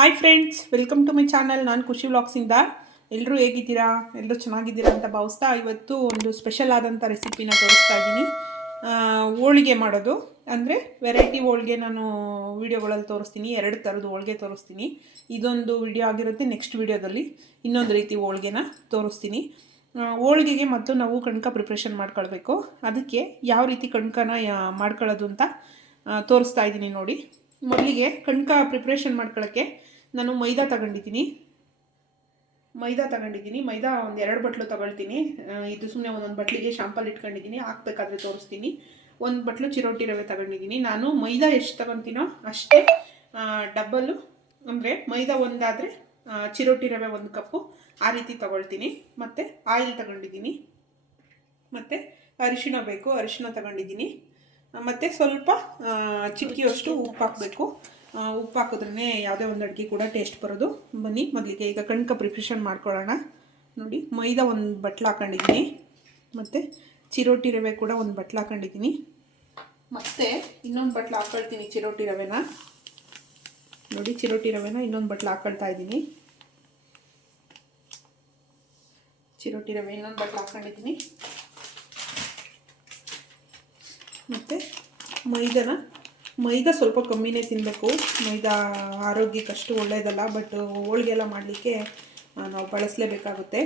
Hi friends welcome to my channel ನಾನು ಖುಷಿ ವ್ಲಾಗ್ಸಿಂದ ಎಲ್ಲರೂ ಹೇಗಿದ್ದೀರಾ? ಎಲ್ಲರೂ ಚೆನ್ನಾಗಿದ್ದೀರಾ ಅಂತ ಭಾವಿಸ್ತಾ ಇವತ್ತು ಒಂದು ಸ್ಪೆಷಲ್ ಆದಂಥ ರೆಸಿಪಿನ ತೋರಿಸ್ತಾ ಇದ್ದೀನಿ. ಹೋಳಿಗೆ ಮಾಡೋದು. ಅಂದರೆ ವೆರೈಟಿ ಹೋಳಿಗೆ ನಾನು ವೀಡಿಯೋಗಳಲ್ಲಿ ತೋರಿಸ್ತೀನಿ. ಎರಡು ಥರದ ಹೋಳಿಗೆ ತೋರಿಸ್ತೀನಿ. ಇದೊಂದು ವಿಡಿಯೋ ಆಗಿರುತ್ತೆ ನೆಕ್ಸ್ಟ್ ವಿಡಿಯೋದಲ್ಲಿ ಇನ್ನೊಂದು ರೀತಿ ಹೋಳಿಗೆನ ತೋರಿಸ್ತೀನಿ. ಹೋಳಿಗೆಗೆ ಮತ್ತು ನಾವು ಕಣ್ಕ ಪ್ರಿಪ್ರೇಷನ್ ಮಾಡ್ಕೊಳ್ಬೇಕು. ಅದಕ್ಕೆ ಯಾವ ರೀತಿ ಕಣ್ಕನ ಮಾಡ್ಕೊಳ್ಳೋದು ಅಂತ ತೋರಿಸ್ತಾ ಇದ್ದೀನಿ ನೋಡಿ. ಮೊದಲಿಗೆ ಕಣ್ಕ ಪ್ರಿಪ್ರೇಷನ್ ಮಾಡ್ಕೊಳ್ಳೋಕ್ಕೆ ನಾನು ಮೈದಾ ತಗೊಂಡಿದ್ದೀನಿ. ಮೈದಾ ತಗೊಂಡಿದ್ದೀನಿ. ಮೈದಾ ಒಂದು ಎರಡು ಬಟ್ಲು ತಗೊಳ್ತೀನಿ. ಇದು ಸುಮ್ಮನೆ ಒಂದೊಂದು ಬಟ್ಲಿಗೆ ಶಾಂಪಲ್ ಇಟ್ಕೊಂಡಿದ್ದೀನಿ. ಹಾಕ್ಬೇಕಾದ್ರೆ ತೋರಿಸ್ತೀನಿ. ಒಂದು ಬಟ್ಲು ಚಿರೋಟಿ ರವೆ ತಗೊಂಡಿದ್ದೀನಿ. ನಾನು ಮೈದಾ ಎಷ್ಟು ತಗೊತೀನೋ ಅಷ್ಟೇ ಡಬ್ಬಲು, ಅಂದರೆ ಮೈದಾ ಒಂದಾದರೆ ಚಿರೋಟಿ ರವೆ ಒಂದು ಕಪ್ಪು, ಆ ರೀತಿ ತಗೊಳ್ತೀನಿ. ಮತ್ತು ಆಯಿಲ್ ತಗೊಂಡಿದ್ದೀನಿ. ಮತ್ತು ಅರಿಶಿಣ ಬೇಕು. ಅರಿಶಿಣ ತಗೊಂಡಿದ್ದೀನಿ. ಮತ್ತು ಸ್ವಲ್ಪ ಚಿಕ್ಕಿಯಷ್ಟು ಉಪ್ಪು ಹಾಕಬೇಕು ಉಪ್ಪು ಹಾಕಿದ್ರೇ ಯಾವುದೇ ಒಂದು ಅಡುಗೆ ಕೂಡ ಟೇಸ್ಟ್ ಬರೋದು. ಬನ್ನಿ, ಮೊದಲಿಗೆ ಈಗ ಕಣ್ಕ ಪ್ರಿಪ್ರೇಷನ್ ಮಾಡ್ಕೊಳ್ಳೋಣ. ನೋಡಿ, ಮೈದಾ ಒಂದು ಬಟ್ಲು ಹಾಕೊಂಡಿದ್ದೀನಿ. ಮತ್ತು ಚಿರೋಟಿ ರವೆ ಕೂಡ ಒಂದು ಬಟ್ಲು ಹಾಕೊಂಡಿದ್ದೀನಿ. ಮತ್ತು ಇನ್ನೊಂದು ಬಟ್ಲು ಹಾಕೊಳ್ತೀನಿ ಚಿರೋಟಿ ರವೆನ. ನೋಡಿ, ಚಿರೋಟಿ ರವೆನ ಇನ್ನೊಂದು ಬಟ್ಲು ಹಾಕೊಳ್ತಾ ಇದ್ದೀನಿ. ಚಿರೋಟಿ ರವೆ ಇನ್ನೊಂದು ಬಟ್ಲು ಹಾಕೊಂಡಿದ್ದೀನಿ. ಮತ್ತು ಮೈದಾನ. ಮೈದಾ ಸ್ವಲ್ಪ ಕಮ್ಮಿನೇ ತಿನ್ನಬೇಕು ಮೈದಾ ಆರೋಗ್ಯಕ್ಕೆ ಅಷ್ಟು ಒಳ್ಳೆಯದಲ್ಲ ಬಟ್ ಹೋಳಿಗೆ ಎಲ್ಲ ಮಾಡಲಿಕ್ಕೆ ನಾವು ಬಳಸಲೇಬೇಕಾಗುತ್ತೆ.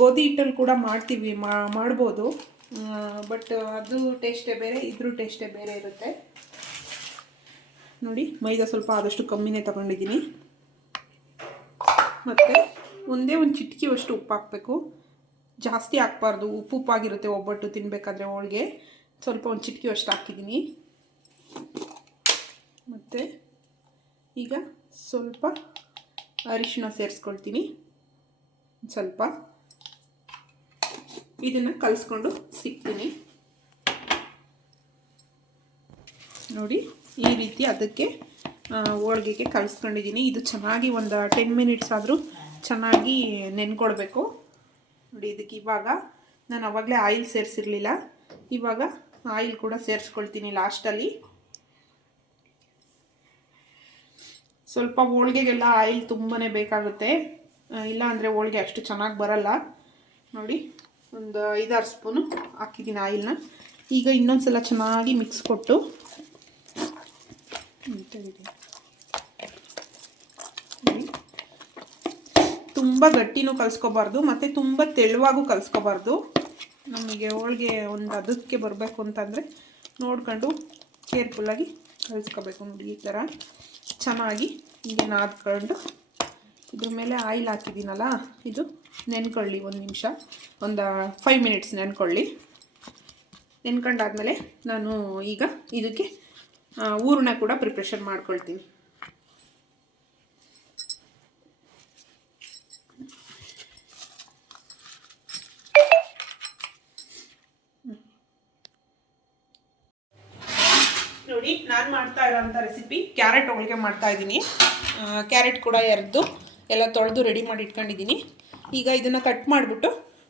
ಗೋಧಿ ಹಿಟ್ಟಲ್ಲಿ ಕೂಡ ಮಾಡ್ತೀವಿ ಮಾಡ್ಬೋದು. ಬಟ್ ಅದು ಟೇಸ್ಟೇ ಬೇರೆ, ಇದ್ರ ಟೇಸ್ಟೇ ಬೇರೆ ಇರುತ್ತೆ. ನೋಡಿ, ಮೈದಾ ಸ್ವಲ್ಪ ಆದಷ್ಟು ಕಮ್ಮಿನೇ ತಗೊಂಡಿದ್ದೀನಿ. ಮತ್ತು ಒಂದೇ ಒಂದು ಚಿಟಿಕೆಯಷ್ಟು ಉಪ್ಪು ಹಾಕಬೇಕು. ಜಾಸ್ತಿ ಹಾಕ್ಬಾರ್ದು, ಉಪ್ಪು ಉಪ್ಪಾಗಿರುತ್ತೆ ಒಬ್ಬಟ್ಟು ತಿನ್ನಬೇಕಾದ್ರೆ ಹೋಳಿಗೆ. ಸ್ವಲ್ಪ ಒಂದು ಚಿಟಿಕೆಯಷ್ಟು ಹಾಕಿದ್ದೀನಿ ಮತ್ತು ಈಗ ಸ್ವಲ್ಪ ಅರಿಶಿನ ಸೇರಿಸ್ಕೊಳ್ತೀನಿ. ಸ್ವಲ್ಪ ಇದನ್ನು ಕಲಿಸ್ಕೊಂಡು ಸಿಗ್ತೀನಿ. ನೋಡಿ, ಈ ರೀತಿ ಅದಕ್ಕೆ ಹೋಳ್ಗೆಗೆ ಕಲಿಸ್ಕೊಂಡಿದ್ದೀನಿ ಇದು ಚೆನ್ನಾಗಿ ಒಂದು ಟೆನ್ ಮಿನಿಟ್ಸ್ ಆದರೂ ಚೆನ್ನಾಗಿ ನೆನ್ಕೊಳ್ಬೇಕು ನೋಡಿ, ಇದಕ್ಕೆ ಇವಾಗ ನಾನು ಅವಾಗಲೇ ಆಯಿಲ್ ಸೇರಿಸಿರ್ಲಿಲ್ಲ. ಇವಾಗ ಆಯಿಲ್ ಕೂಡ ಸೇರಿಸ್ಕೊಳ್ತೀನಿ ಲಾಸ್ಟಲ್ಲಿ. ಸ್ವಲ್ಪ ಹೋಳಿಗೆಗೆಲ್ಲ ಆಯಿಲ್ ತುಂಬಾ ಬೇಕಾಗುತ್ತೆ. ಇಲ್ಲ ಅಂದರೆ ಹೋಳ್ಗೆ ಅಷ್ಟು ಚೆನ್ನಾಗಿ ಬರಲ್ಲ. ನೋಡಿ, ಒಂದು ಐದಾರು ಸ್ಪೂನು ಹಾಕಿದ್ದೀನಿ ಆಯಿಲ್ನ. ಈಗ ಇನ್ನೊಂದು ಸಲ ಚೆನ್ನಾಗಿ ಮಿಕ್ಸ್ ಕೊಟ್ಟು. ತುಂಬ ಗಟ್ಟಿನೂ ಕಲಿಸ್ಕೋಬಾರ್ದು, ಮತ್ತು ತುಂಬ ತೆಳುವಾಗೂ ಕಲಿಸ್ಕೋಬಾರ್ದು. ನಮಗೆ ಹೋಳಿಗೆ ಒಂದು ಅದಕ್ಕೆ ಬರಬೇಕು ಅಂತಂದರೆ ನೋಡ್ಕೊಂಡು ಕೇರ್ಫುಲ್ಲಾಗಿ ಕಲಿಸ್ಕೋಬೇಕು ನೋಡಿ ಈ ಥರ. ಚೆನ್ನಾಗಿ ಹೀಗೆ ನಾದ್ಕೊಂಡು. ಇದ್ರ ಮೇಲೆ ಆಯಿಲ್ ಹಾಕಿದ್ದೀನಲ್ಲ, ಇದು ನೆನ್ಕೊಳ್ಳಿ ಒಂದು ನಿಮಿಷ. ಒಂದು ಫೈವ್ ಮಿನಿಟ್ಸ್ ನೆನ್ಕೊಳ್ಳಿ. ನೆನ್ಕೊಂಡಾದ್ಮೇಲೆ ನಾನು ಈಗ ಇದಕ್ಕೆ ಹೂರಣ ಕೂಡ ಪ್ರಿಪ್ರೇಷನ್ ಮಾಡ್ಕೊಳ್ತೀನಿ ನೋಡಿ ನಾನು ಮಾಡ್ತಾ ಇರೋಂಥ ರೆಸಿಪಿ ಕ್ಯಾರೆಟ್ ಹೋಳಿಗೆ ಮಾಡ್ತಾ ಇದ್ದೀನಿ. ಕ್ಯಾರೆಟ್ ಕೂಡ ಎರೆದು ಎಲ್ಲ ತೊಳೆದು ರೆಡಿ ಮಾಡಿ ಇಟ್ಕೊಂಡಿದ್ದೀನಿ. ಈಗ ಇದನ್ನು ಕಟ್ ಮಾಡಿಬಿಟ್ಟು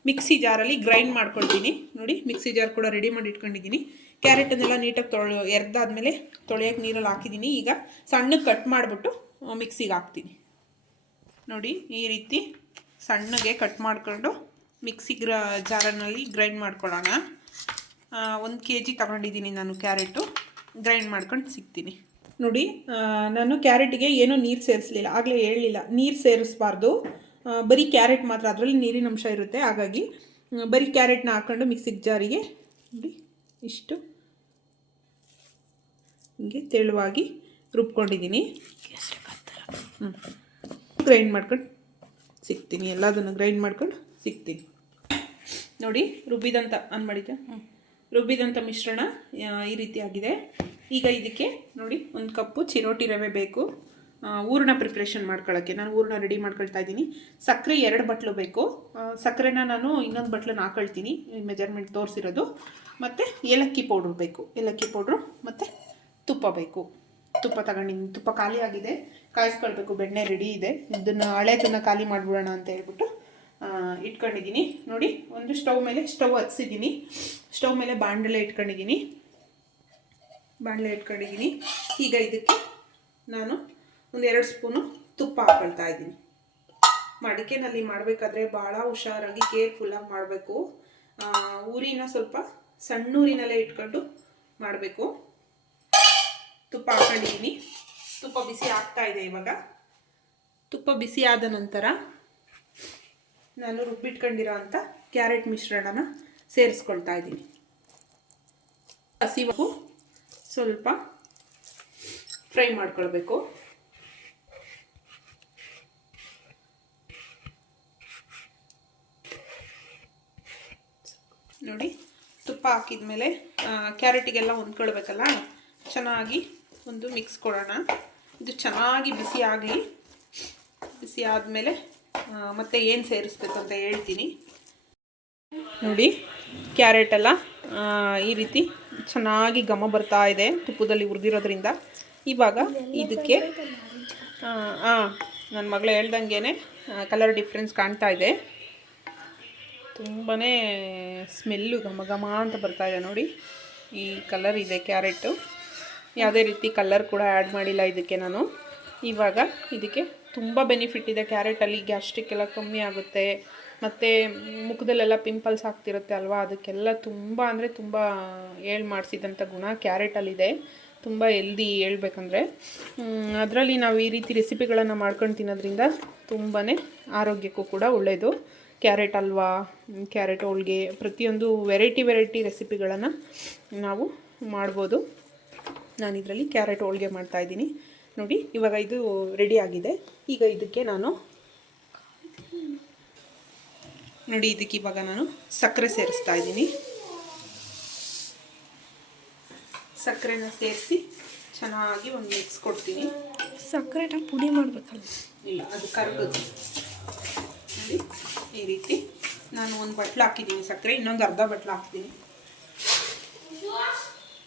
ಮಿಕ್ಸಿ ಜಾರಲ್ಲಿ ಗ್ರೈಂಡ್ ಮಾಡ್ಕೊಳ್ತೀನಿ. ನೋಡಿ ಮಿಕ್ಸಿ ಜಾರ್ ಕೂಡ ರೆಡಿ ಮಾಡಿ ಇಟ್ಕೊಂಡಿದ್ದೀನಿ. ಕ್ಯಾರೆಟನ್ನೆಲ್ಲ ನೀಟಾಗಿ ತೊಳೆ, ಎರೆದಾದ್ಮೇಲೆ ತೊಳೆಯೋಕೆ ನೀರಲ್ಲಿ ಹಾಕಿದ್ದೀನಿ. ಈಗ ಸಣ್ಣಗೆ ಕಟ್ ಮಾಡಿಬಿಟ್ಟು ಮಿಕ್ಸಿಗೆ ಹಾಕ್ತೀನಿ. ನೋಡಿ, ಈ ರೀತಿ ಸಣ್ಣಗೆ ಕಟ್ ಮಾಡಿಕೊಂಡು ಮಿಕ್ಸಿ ಗ್ರ ಜಾರನಲ್ಲಿ ಗ್ರೈಂಡ್ ಮಾಡ್ಕೊಳ್ಳೋಣ. ಒಂದು ಕೆ ಜಿ ತಗೊಂಡಿದ್ದೀನಿ ನಾನು ಕ್ಯಾರೆಟು ಗ್ರೈಂಡ್ ಮಾಡ್ಕೊಂಡು ಸಿಗ್ತೀನಿ. ನೋಡಿ ನಾನು ಕ್ಯಾರೆಟಿಗೆ ಏನೂ ನೀರು ಸೇರಿಸಲಿಲ್ಲ, ಆಗಲೇ ಹೇಳಲಿಲ್ಲ, ನೀರು ಸೇರಿಸ್ಬಾರ್ದು. ಬರೀ ಕ್ಯಾರೆಟ್ ಮಾತ್ರ, ಅದರಲ್ಲಿ ನೀರಿನ ಅಂಶ ಇರುತ್ತೆ, ಹಾಗಾಗಿ ಬರೀ ಕ್ಯಾರೆಟ್ನ ಹಾಕ್ಕೊಂಡು ಮಿಕ್ಸಿಗೆ ಜಾರಿಗೆ, ನೋಡಿ, ಇಷ್ಟು. ಹೀಗೆ ತೆಳುವಾಗಿ ರುಬ್ಕೊಂಡಿದ್ದೀನಿ. ಹ್ಞೂ ಗ್ರೈಂಡ್ ಮಾಡ್ಕೊಂಡು ಸಿಗ್ತೀನಿ, ಎಲ್ಲದನ್ನು ಗ್ರೈಂಡ್ ಮಾಡ್ಕೊಂಡು ಸಿಗ್ತೀನಿ. ನೋಡಿ, ರುಬ್ಬಿದಂತ ಅನ್ ಮಾಡಿದ್ದೆ ರುಬ್ಬಿದಂಥ ಮಿಶ್ರಣ ಈ ರೀತಿಯಾಗಿದೆ. ಈಗ ಇದಕ್ಕೆ ನೋಡಿ, ಒಂದು ಕಪ್ಪು ಚಿರೋಟಿ ರವೆ ಬೇಕು. ಊರ್ಣ ಪ್ರಿಪ್ರೇಷನ್ ಮಾಡ್ಕೊಳ್ಳೋಕ್ಕೆ ನಾನು ಊರ್ಣ ರೆಡಿ ಮಾಡ್ಕೊಳ್ತಾ ಇದ್ದೀನಿ. ಸಕ್ಕರೆ ಎರಡು ಬಟ್ಲು ಬೇಕು. ಸಕ್ಕರೆನ ನಾನು ಇನ್ನೊಂದು ಬಟ್ಲನ್ನ ಹಾಕೊಳ್ತೀನಿ. ಮೆಜರ್ಮೆಂಟ್ ತೋರಿಸಿರೋದು. ಮತ್ತು ಏಲಕ್ಕಿ ಪೌಡ್ರ್ ಬೇಕು. ಏಲಕ್ಕಿ ಪೌಡ್ರು ಮತ್ತು ತುಪ್ಪ ಬೇಕು. ತುಪ್ಪ ತಗೊಂಡಿದ್ದೀನಿ ತುಪ್ಪ ಖಾಲಿ ಆಗಿದೆ. ಕಾಯಿಸ್ಕೊಳ್ಬೇಕು. ಬೆಣ್ಣೆ ರೆಡಿ ಇದೆ. ಇದನ್ನು ಹಳೆದನ್ನು ಖಾಲಿ ಮಾಡಿಬಿಡೋಣ ಅಂತ ಹೇಳ್ಬಿಟ್ಟು ಇಟ್ಕೊಂಡಿದ್ದೀನಿ. ನೋಡಿ, ಒಂದು ಸ್ಟವ್ ಮೇಲೆ ಸ್ಟವ್ ಹತ್ಸಿದ್ದೀನಿ ಸ್ಟವ್ ಮೇಲೆ ಬಾಣಲೆ ಇಟ್ಕೊಂಡಿದ್ದೀನಿ. ಬಾಣಲೆ ಇಟ್ಕೊಂಡಿದ್ದೀನಿ. ಈಗ ಇದಕ್ಕೆ ನಾನು ಒಂದು ಎರಡು ಸ್ಪೂನು ತುಪ್ಪ ಹಾಕೊಳ್ತಾ ಇದ್ದೀನಿ. ಮಡಿಕೆನಲ್ಲಿ ಮಾಡಬೇಕಾದ್ರೆ ಭಾಳ ಹುಷಾರಾಗಿ ಕೇರ್ಫುಲ್ಲಾಗಿ ಮಾಡಬೇಕು. ಊರಿನ ಸ್ವಲ್ಪ ಸಣ್ಣ ಊರಿನಲ್ಲೇ ಇಟ್ಕೊಂಡು ಮಾಡಬೇಕು. ತುಪ್ಪ ಹಾಕೊಂಡಿದ್ದೀನಿ. ತುಪ್ಪ ಬಿಸಿ ಆಗ್ತಾ ಇದೆ ಇವಾಗ. ತುಪ್ಪ ಬಿಸಿ ಆದ ನಂತರ ನಾನು ರುಬ್ಬಿಟ್ಕೊಂಡಿರೋ ಅಂಥ ಕ್ಯಾರೆಟ್ ಮಿಶ್ರಣನ ಸೇರಿಸ್ಕೊಳ್ತಾ ಇದ್ದೀನಿ. ಹಸಿವು ಸ್ವಲ್ಪ ಫ್ರೈ ಮಾಡ್ಕೊಳ್ಬೇಕು. ನೋಡಿ, ತುಪ್ಪ ಹಾಕಿದ್ಮೇಲೆ ಕ್ಯಾರೆಟಿಗೆಲ್ಲ ಹೊಂದ್ಕೊಳ್ಬೇಕಲ್ಲ? ಚೆನ್ನಾಗಿ ಒಂದು ಮಿಕ್ಸ್ ಕೊಡೋಣ. ಇದು ಚೆನ್ನಾಗಿ ಬಿಸಿ ಆಗಲಿ. ಬಿಸಿ ಆದಮೇಲೆ ಮತ್ತೆ ಏನು ಸೇರಿಸ್ಬೇಕು ಅಂತ ಹೇಳ್ತೀನಿ. ನೋಡಿ ಕ್ಯಾರೆಟ್ ಎಲ್ಲ ಈ ರೀತಿ ಚೆನ್ನಾಗಿ ಘಮ ಬರ್ತಾ ಇದೆ ತುಪ್ಪದಲ್ಲಿ ಹುರಿದಿರೋದ್ರಿಂದ. ಇವಾಗ ಇದಕ್ಕೆ ಹಾಂ ನನ್ನ ಮಗಳು ಹೇಳ್ದಂಗೆ ಕಲರ್ ಡಿಫ್ರೆನ್ಸ್ ಕಾಣ್ತಾ ಇದೆ. ತುಂಬಾ ಸ್ಮೆಲ್ಲು ಘಮ ಘಮ ಅಂತ ಬರ್ತಾ ಇದೆ ನೋಡಿ. ಈ ಕಲರ್ ಇದೆ ಕ್ಯಾರೆಟು ಯಾವುದೇ ರೀತಿ ಕಲರ್ ಕೂಡ ಆ್ಯಡ್ ಮಾಡಿಲ್ಲ ಇದಕ್ಕೆ ನಾನು. ಇವಾಗ ಇದಕ್ಕೆ ತುಂಬ ಬೆನಿಫಿಟ್ ಇದೆ. ಕ್ಯಾರೆಟಲ್ಲಿ ಗ್ಯಾಸ್ಟ್ರಿಕ್ ಎಲ್ಲ ಕಮ್ಮಿ ಆಗುತ್ತೆ. ಮತ್ತು ಮುಖದಲ್ಲೆಲ್ಲ ಪಿಂಪಲ್ಸ್ ಆಗ್ತಿರುತ್ತೆ ಅಲ್ವಾ? ಅದಕ್ಕೆಲ್ಲ ತುಂಬ ಅಂದರೆ ತುಂಬ ಹೇಳ್ ಮಾಡಿಸಿದಂಥ ಗುಣ ಕ್ಯಾರೆಟಲ್ಲಿದೆ ತುಂಬ ಎಲ್ದಿ ಹೇಳ್ಬೇಕಂದ್ರೆ. ಅದರಲ್ಲಿ ನಾವು ಈ ರೀತಿ ರೆಸಿಪಿಗಳನ್ನು ಮಾಡ್ಕೊಂಡು ತಿನ್ನೋದ್ರಿಂದ ತುಂಬಾ ಆರೋಗ್ಯಕ್ಕೂ ಕೂಡ ಒಳ್ಳೆಯದು ಕ್ಯಾರೆಟ್ ಅಲ್ವಾ ಕ್ಯಾರೆಟ್ ಹೋಳ್ಗೆ, ಪ್ರತಿಯೊಂದು ವೆರೈಟಿ ವೆರೈಟಿ ರೆಸಿಪಿಗಳನ್ನು ನಾವು ಮಾಡ್ಬೋದು. ನಾನು ಇದರಲ್ಲಿ ಕ್ಯಾರೆಟ್ ಹೋಳ್ಗೆ ಮಾಡ್ತಾಯಿದ್ದೀನಿ ನೋಡಿ ಇವಾಗ ಇದು ರೆಡಿ ಆಗಿದೆ. ಈಗ ಇದಕ್ಕೆ ನಾನು ನೋಡಿ ಇದಕ್ಕೆ ಇವಾಗ ನಾನು ಸಕ್ಕರೆ ಸೇರಿಸ್ತಾ ಇದ್ದೀನಿ. ಸಕ್ಕರೆನ ಸೇರಿಸಿ ಚೆನ್ನಾಗಿ ಒಂದು ಮಿಕ್ಸ್ ಕೊಡ್ತೀನಿ. ಸಕ್ಕರೆನ ಪುಡಿ ಮಾಡಬೇಕಲ್ಲ. ಇಲ್ಲ ಅದು ಕರಗೋದು ನೋಡಿ ಈ ರೀತಿ ನಾನು ಒಂದು ಬಟ್ಲು ಹಾಕಿದ್ದೀನಿ ಸಕ್ಕರೆ ಇನ್ನೊಂದು ಅರ್ಧ ಬಟ್ಲು ಹಾಕ್ತೀನಿ.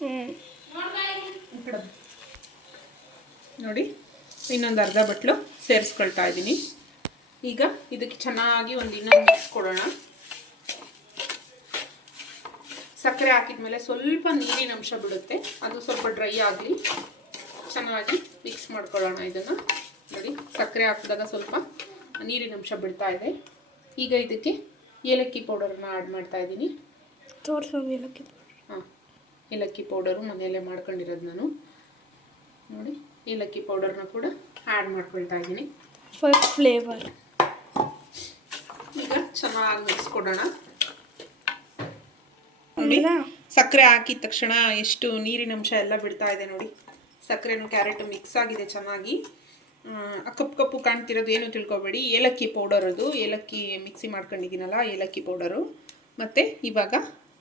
ಹ್ಞೂ. ನೋಡಿ ಇನ್ನೊಂದು ಅರ್ಧ ಬಟ್ಲು ಸೇರಿಸ್ಕೊಳ್ತಾ ಇದ್ದೀನಿ. ಈಗ ಇದಕ್ಕೆ ಚೆನ್ನಾಗಿ ಒಂದು ಇನ್ನೊಂದು ಮಿಕ್ಸ್ ಕೊಡೋಣ. ಸಕ್ಕರೆ ಹಾಕಿದ್ಮೇಲೆ ಸ್ವಲ್ಪ ನೀರಿನ ಅಂಶ ಬಿಡುತ್ತೆ. ಅದು ಸ್ವಲ್ಪ ಡ್ರೈ ಆಗಲಿ. ಚೆನ್ನಾಗಿ ಮಿಕ್ಸ್ ಮಾಡ್ಕೊಳ್ಳೋಣ ಇದನ್ನು. ನೋಡಿ ಸಕ್ಕರೆ ಹಾಕಿದಾಗ ಸ್ವಲ್ಪ ನೀರಿನ ಅಂಶ ಬಿಡ್ತಾ ಇದೆ. ಈಗ ಇದಕ್ಕೆ ಏಲಕ್ಕಿ ಪೌಡರನ್ನ ಆ್ಯಡ್ ಮಾಡ್ತಾ ಇದ್ದೀನಿ. ತೋರಿಸೋ ಏಲಕ್ಕಿ ಹಾಂ ಏಲಕ್ಕಿ ಪೌಡರು ಮನೆಯಲ್ಲೇ ಮಾಡ್ಕೊಂಡಿರೋದು ನಾನು. ನೋಡಿ ಏಲಕ್ಕಿ ಪೌಡರ್ನ ಕೂಡ ಆ್ಯಡ್ ಮಾಡ್ಕೊಳ್ತಾ ಇದ್ದೀನಿ. ಫಸ್ಟ್ ಫ್ಲೇವರ್ ಈಗ ಚೆನ್ನಾಗಿ ಮಿಕ್ಸ್ಕೊಡೋಣ. ನೋಡಿ ಸಕ್ಕರೆ ಹಾಕಿದ ತಕ್ಷಣ ಎಷ್ಟು ನೀರಿನ ಅಂಶ ಎಲ್ಲ ಬಿಡ್ತಾ ಇದೆ ನೋಡಿ. ಸಕ್ಕರೆನೂ ಕ್ಯಾರೆಟು ಮಿಕ್ಸ್ ಆಗಿದೆ ಚೆನ್ನಾಗಿ. ಕಪ್ಪು ಕಪ್ಪು ಕಾಣ್ತಿರೋದು ಏನು ತಿಳ್ಕೊಬೇಡಿ. ಏಲಕ್ಕಿ ಪೌಡರ್ ಅದು. ಏಲಕ್ಕಿ ಮಿಕ್ಸಿ ಮಾಡ್ಕೊಂಡಿದ್ದೀನಲ್ಲ ಏಲಕ್ಕಿ ಪೌಡರು ಮತ್ತು ಇವಾಗ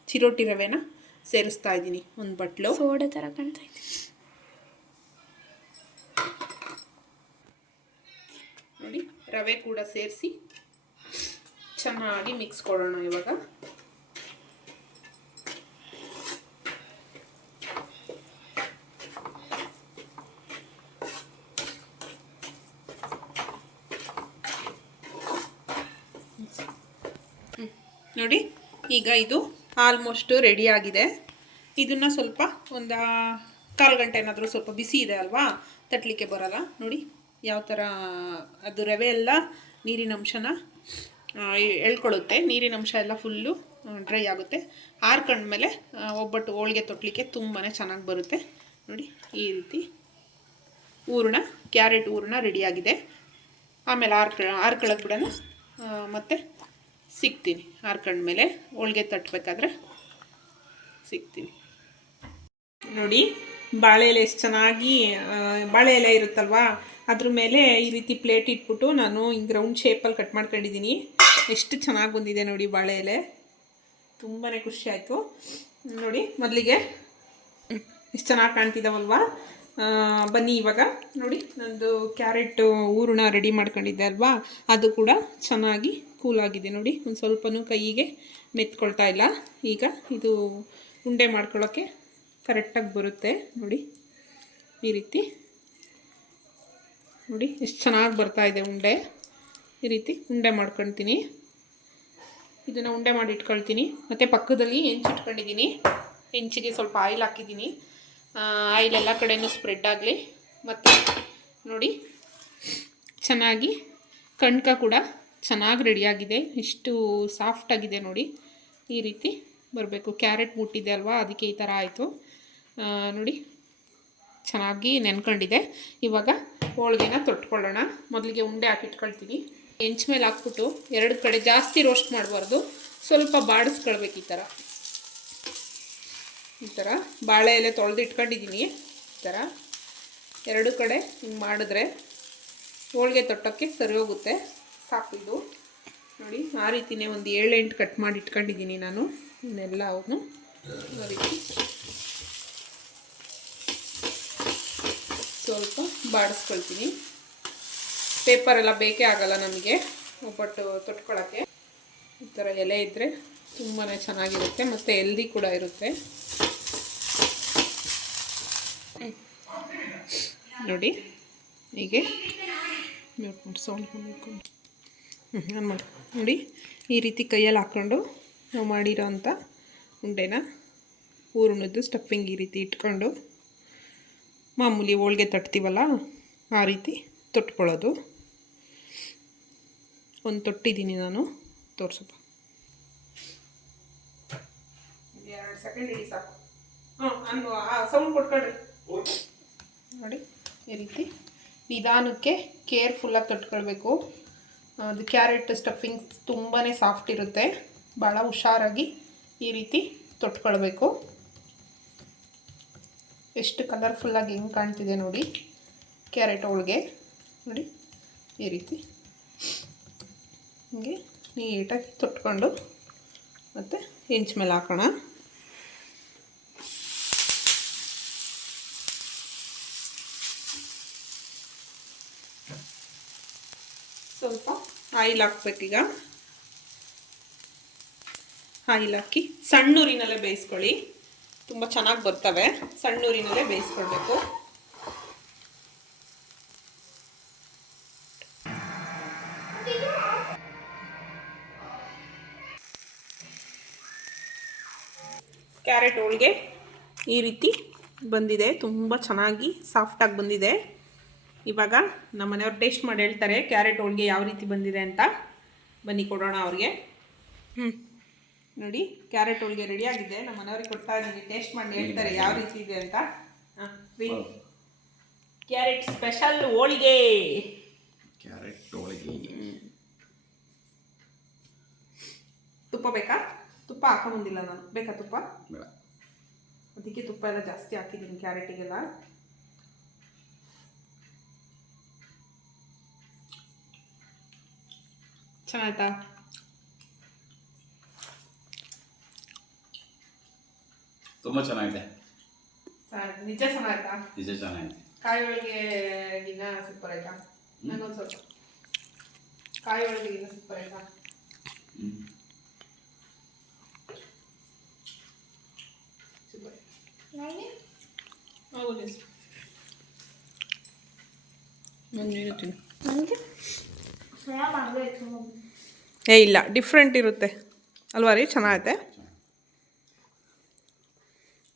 ಚಿರೋಟಿ ರವೆನ ಸೇರಿಸ್ತಾ ಇದ್ದೀನಿ ಒಂದು ಬಟ್ಲು. ಸೋಡಾ ಥರ ಕಾಣ್ತಾ ಇದೆ. ನೋಡಿ, ರವೆ ಕೂಡ ಸೇರಿಸಿ ಚೆನ್ನಾಗಿ ಮಿಕ್ಸ್ ಕೊಡೋಣ ಇವಾಗ. ನೋಡಿ, ಈಗ ಇದು ಆಲ್ಮೋಸ್ಟ್ ರೆಡಿ ಆಗಿದೆ. ಇದನ್ನು ಸ್ವಲ್ಪ ಒಂದು ಕಾಲು ಗಂಟೆ ಏನಾದರೂ ಸ್ವಲ್ಪ ಬಿಸಿ ಇದೆ ಅಲ್ವಾ? ತಟ್ಟಲಿಕ್ಕೆ ಬರಲ್ಲ. ನೋಡಿ ಯಾವ ಥರ ಅದು ರವೆ ಎಲ್ಲ ನೀರಿನ ಅಂಶನ ಎಳ್ಕೊಳ್ಳುತ್ತೆ. ನೀರಿನ ಅಂಶ ಎಲ್ಲ ಫುಲ್ಲು ಡ್ರೈ ಆಗುತ್ತೆ. ಆರ್ಕೊಂಡ್ಮೇಲೆ ಆ, ಒಬ್ಬಟ್ಟು ಹೋಳಿಗೆ ತೊಟ್ಟಲಿಕ್ಕೆ ತುಂಬಾ ಚೆನ್ನಾಗಿ ಬರುತ್ತೆ. ನೋಡಿ ಈ ರೀತಿ ಹೂರ್ಣ ಕ್ಯಾರೆಟ್ ಹೂರ್ಣ ರೆಡಿಯಾಗಿದೆ ಆಮೇಲೆ ಆರ್ಕ ಆರ್ಕೊಳಕ್ಕೆ ಬಿಡೋಣ ಮತ್ತು ಸಿಗ್ತೀನಿ. ಆರ್ಕೊಂಡ್ಮೇಲೆ ಹೋಳಿಗೆ ತಟ್ಟಬೇಕಾದ್ರೆ ಸಿಗ್ತೀನಿ. ನೋಡಿ ಬಾಳೆ ಎಲೆ ಎಷ್ಟು ಚೆನ್ನಾಗಿ ಬಾಳೆ ಎಲೆ ಇರುತ್ತಲ್ವಾ? ಅದ್ರ ಮೇಲೆ ಈ ರೀತಿ ಪ್ಲೇಟ್ ಇಟ್ಬಿಟ್ಟು ನಾನು ಹಿಂಗೆ ರೌಂಡ್ ಶೇಪಲ್ಲಿ ಕಟ್ ಮಾಡ್ಕೊಂಡಿದ್ದೀನಿ ಎಷ್ಟು ಚೆನ್ನಾಗಿ ಬಂದಿದೆ ನೋಡಿ ಬಾಳೆ ಎಲೆ. ತುಂಬಾ ಖುಷಿ ಆಯಿತು. ನೋಡಿ, ಮೊದಲಿಗೆ ಎಷ್ಟು ಚೆನ್ನಾಗಿ ಕಾಣ್ತಿದ್ದಾವಲ್ವಾ ಬನ್ನಿ ಇವಾಗ. ನೋಡಿ, ನಂದು ಕ್ಯಾರೆಟ್ ಹೂರಣ ರೆಡಿ ಮಾಡ್ಕೊಂಡಿದ್ದೆ ಅಲ್ವಾ? ಅದು ಕೂಡ ಚೆನ್ನಾಗಿ ಕೂಲಾಗಿದೆ ನೋಡಿ. ಒಂದು ಸ್ವಲ್ಪನೂ ಕೈಗೆ ಮೆತ್ಕೊಳ್ತಾ ಇಲ್ಲ. ಈಗ ಇದು ಉಂಡೆ ಮಾಡ್ಕೊಳ್ಳೋಕ್ಕೆ ಕರೆಕ್ಟಾಗಿ ಬರುತ್ತೆ. ನೋಡಿ, ಈ ರೀತಿ. ನೋಡಿ, ಎಷ್ಟು ಚೆನ್ನಾಗಿ ಬರ್ತಾ ಇದೆ ಉಂಡೆ. ಈ ರೀತಿ ಉಂಡೆ ಮಾಡ್ಕೊಳ್ತೀನಿ ಇದನ್ನು ಉಂಡೆ ಮಾಡಿ ಇಟ್ಕೊಳ್ತೀನಿ. ಮತ್ತು ಪಕ್ಕದಲ್ಲಿ ಹೆಂಚು ಇಟ್ಕೊಂಡಿದ್ದೀನಿ. ಹೆಂಚಿಗೆ ಸ್ವಲ್ಪ ಆಯಿಲ್ ಹಾಕಿದ್ದೀನಿ. ಆಯಿಲ್ ಎಲ್ಲ ಕಡೆಯೂ ಸ್ಪ್ರೆಡ್ ಆಗಲಿ. ಮತ್ತು, ನೋಡಿ, ಚೆನ್ನಾಗಿ ಕಣ್ಕ ಕೂಡ ಚೆನ್ನಾಗಿ ರೆಡಿಯಾಗಿದೆ ಇಷ್ಟು ಸಾಫ್ಟಾಗಿದೆ ನೋಡಿ. ಈ ರೀತಿ ಬರಬೇಕು. ಕ್ಯಾರೆಟ್ ಮುಟ್ಟಿದೆ ಅಲ್ವಾ? ಅದಕ್ಕೆ ಈ ಥರ ಆಯಿತು. ನೋಡಿ. ಚೆನ್ನಾಗಿ ನೆನ್ಕೊಂಡಿದೆ. ಇವಾಗ ಹೋಳಿಗೆನ ತೊಟ್ಕೊಳ್ಳೋಣ. ಮೊದಲಿಗೆ ಉಂಡೆ ಹಾಕಿಟ್ಕೊಳ್ತೀನಿ. ಹೆಂಚ್ ಮೇಲೆ ಹಾಕ್ಬಿಟ್ಟು ಎರಡು ಕಡೆ ಜಾಸ್ತಿ ರೋಸ್ಟ್ ಮಾಡಬಾರ್ದು. ಸ್ವಲ್ಪ ಬಾಡಿಸ್ಕೊಳ್ಬೇಕು ಈ ಥರ. ಈ ಥರ ಬಾಳೆ ಎಲೆ ತೊಳೆದು ಇಟ್ಕೊಂಡಿದ್ದೀನಿ ಈ ಥರ. ಎರಡು ಕಡೆ ಹಿಂಗೆ ಮಾಡಿದ್ರೆ ಹೋಳಿಗೆ ತೊಟ್ಟೋಕ್ಕೆ ಸರಿ ಹೋಗುತ್ತೆ. ಸಾಕು ಇದು. ನೋಡಿ, ಆ ರೀತಿನೇ ಒಂದು ಏಳೆಂಟು ಕಟ್ ಮಾಡಿ ಇಟ್ಕೊಂಡಿದ್ದೀನಿ ನಾನು. ಇನ್ನೆಲ್ಲ ಅವನು ಆ ಸ್ವಲ್ಪ ಬಾಡಿಸ್ಕೊಳ್ತೀನಿ. ಪೇಪರ್ ಎಲ್ಲ ಬೇಕೇ ಆಗಲ್ಲ ನಮಗೆ, ಒಬ್ಬಟ್ಟು ತೊಟ್ಕೊಳ್ಳೋಕ್ಕೆ ಈ ಥರ ಎಲೆ ಇದ್ದರೆ ತುಂಬಾ ಚೆನ್ನಾಗಿರುತ್ತೆ, ಮತ್ತು ಎಲ್ದಿ ಕೂಡ ಇರುತ್ತೆ. ನೋಡಿ, ಹೀಗೆ. ಮ್ಯೂಟ್ ಮಾಡಿ ಸೌಂಡ್ ಮಾಡ್ಕೊಂಡು ಹ್ಞೂ ಮಾಡಿ. ನೋಡಿ, ಈ ರೀತಿ ಕೈಯಲ್ಲಿ ಹಾಕ್ಕೊಂಡು ನಾವು ಮಾಡಿರೋ ಅಂಥ ಉಂಡೆನ ಊರುಣದ್ದು ಸ್ಟಫಿಂಗ್ ಈ ರೀತಿ ಇಟ್ಕೊಂಡು ಮಾಮೂಲಿ ಹೋಳಿಗೆ ತಟ್ತೀವಲ್ಲ ಆ ರೀತಿ ತೊಟ್ಕೊಳ್ಳೋದು. ಒಂದು ತೊಟ್ಟಿದ್ದೀನಿ ನಾನು ತೋರಿಸಪ್ಪ. ಎರಡು ಸೆಕೆಂಡ್ ಇಡಿ ಸಾಕು. ಹಾಂ ಸೌಂಡ್ ಕೊಟ್ಕೊಳ್ರಿ ನೋಡಿ ಈ ರೀತಿ ನಿಧಾನಕ್ಕೆ ಕೇರ್ಫುಲ್ಲಾಗಿ ತೊಟ್ಕೊಳ್ಬೇಕು. ಅದು ಕ್ಯಾರೆಟ್ ಸ್ಟಫಿಂಗ್ ತುಂಬಾ ಸಾಫ್ಟ್ ಇರುತ್ತೆ. ಭಾಳ ಹುಷಾರಾಗಿ ಈ ರೀತಿ ತೊಟ್ಕೊಳ್ಬೇಕು. ಎಷ್ಟು ಕಲರ್ಫುಲ್ಲಾಗಿ ಹೆಂಗೆ ಕಾಣ್ತಿದೆ ನೋಡಿ. ಕ್ಯಾರೆಟ್ ಹೋಳಿಗೆ ನೋಡಿ, ಈ ರೀತಿ. ಹಿಂಗೆ ನೀಟಾಗಿ ತೊಟ್ಕೊಂಡು ಮತ್ತು ಇಂಚ್ ಮೇಲೆ ಹಾಕೋಣ. ಸ್ವಲ್ಪ ಆಯಿಲ್ ಹಾಕ್ಬೇಕೀಗ. ಆಯಿಲ್ ಹಾಕಿ ಸಣ್ಣೂರಿನಲ್ಲೇ ಬೇಯಿಸ್ಕೊಳ್ಳಿ. ತುಂಬ ಚೆನ್ನಾಗಿ ಬರ್ತವೆ. ಸಣ್ಣೂರಿನಲ್ಲೇ ಬೇಯಿಸ್ಕೊಳ್ಬೇಕು ಕ್ಯಾರೆಟ್ ಹೋಳಿಗೆ ಈ ರೀತಿ ಬಂದಿದೆ. ತುಂಬ ಚೆನ್ನಾಗಿ ಸಾಫ್ಟಾಗಿ ಬಂದಿದೆ. ಇವಾಗ ನಮ್ಮ ಮನೆಯವ್ರು ಟೇಸ್ಟ್ ಮಾಡಿ ಹೇಳ್ತಾರೆ, ಕ್ಯಾರೆಟ್ ಹೋಳಿಗೆ ಯಾವ ರೀತಿ ಬಂದಿದೆ ಅಂತ. ಬನ್ನಿ ಕೊಡೋಣ ಅವ್ರಿಗೆ. ಹ್ಞೂ ನೋಡಿ ಕ್ಯಾರೆಟ್ ಹೋಳಿಗೆ ರೆಡಿ ಆಗಿದೆ. ನಮ್ಮ ಮನೆಯವ್ರಿಗೆ ಕೊಡ್ತಾ ಇದ್ದೀನಿ. ಟೇಸ್ಟ್ ಮಾಡಿ ಹೇಳ್ತಾರೆ ಯಾವ ರೀತಿ ಇದೆ ಅಂತ. ಕ್ಯಾರೆಟ್ ಸ್ಪೆಷಲ್ ಹೋಳಿಗೆ. ಕ್ಯಾರೆಟ್ ಹೋಳಿಗೆ. ತುಪ್ಪ ಬೇಕಾ? ತುಪ್ಪ ಹಾಕೊಂಬಂದಿಲ್ಲ ನಾನು. ಬೇಕಾ ತುಪ್ಪ? ಅದಕ್ಕೆ ತುಪ್ಪ ಎಲ್ಲ ಜಾಸ್ತಿ ಹಾಕಿದ್ದೀನಿ ಕ್ಯಾರೆಟಿಗೆಲ್ಲ ಚೆನ್ನಾಯ್ತಾ ತುಂಬ ಚೆನ್ನಾಗಿದೆ. ನಿಜ ಚೆನ್ನಾಯ್ತಾ? ನಿಜ ಚೆನ್ನಾಗಿದೆ. ಕಾಯಿ ಹೋಳಿಗೆ ಗಿನ್ನ ಸೂಪರ್ ಆಯ್ತಾ? ನಂಗೊಂದು ಸ್ವಲ್ಪ. ಕಾಯಿ ಹೋಳಿಗೆ ಗಿನ್ನ ಸೂಪರ್ ಆಯ್ತಾ? ಹ್ಞೂ ಸೂಪರ್ ನಾನು ಮಾಡಬೇಕು. ಏ ಇಲ್ಲ ಡಿಫ್ರೆಂಟ್ ಇರುತ್ತೆ. ಅಲ್ವಾ ರೀ? ಚೆನ್ನಾಗೈತೆ?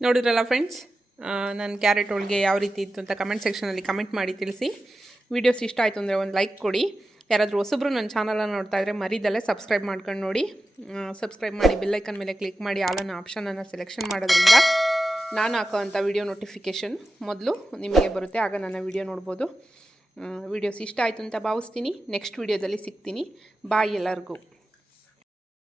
ನೋಡಿದ್ರಲ್ಲ ಫ್ರೆಂಡ್ಸ್ ನನ್ನ ಕ್ಯಾರೆಟ್ ಹೋಳಿಗೆ ಯಾವ ರೀತಿ ಇತ್ತು ಅಂತ ಕಮೆಂಟ್ ಸೆಕ್ಷನಲ್ಲಿ ಕಮೆಂಟ್ ಮಾಡಿ ತಿಳಿಸಿ. ವೀಡಿಯೋಸ್ ಇಷ್ಟ ಆಯಿತು ಅಂದರೆ ಒಂದು ಲೈಕ್ ಕೊಡಿ. ಯಾರಾದರೂ ಹೊಸಬ್ರು ನನ್ನ ಚಾನಲನ್ನು ನೋಡ್ತಾ ಇದ್ದರೆ ಮರಿದಲ್ಲೇ ಸಬ್ಸ್ಕ್ರೈಬ್ ಮಾಡ್ಕೊಂಡು ನೋಡಿ. ಸಬ್ಸ್ಕ್ರೈಬ್ ಮಾಡಿ ಬೆಲ್ಲೈಕನ್ ಮೇಲೆ ಕ್ಲಿಕ್ ಮಾಡಿ ಆಲನ್ನು ಆಪ್ಷನನ್ನು ಸೆಲೆಕ್ಷನ್ ಮಾಡೋದ್ರಿಂದ ನಾನು ಹಾಕೋವಂಥ ವಿಡಿಯೋ ನೋಟಿಫಿಕೇಷನ್ ಮೊದಲು ನಿಮಗೆ ಬರುತ್ತೆ, ಆಗ ನನ್ನ ವಿಡಿಯೋ ನೋಡ್ಬೋದು. ವಿಡಿಯೋಸ್ ಇಷ್ಟ ಆಯಿತು ಅಂತ ಭಾವಿಸ್ತೀನಿ. ನೆಕ್ಸ್ಟ್ ವಿಡಿಯೋದಲ್ಲಿ ಸಿಗ್ತೀನಿ. ಬಾಯ್ ಎಲ್ಲರಿಗೂ.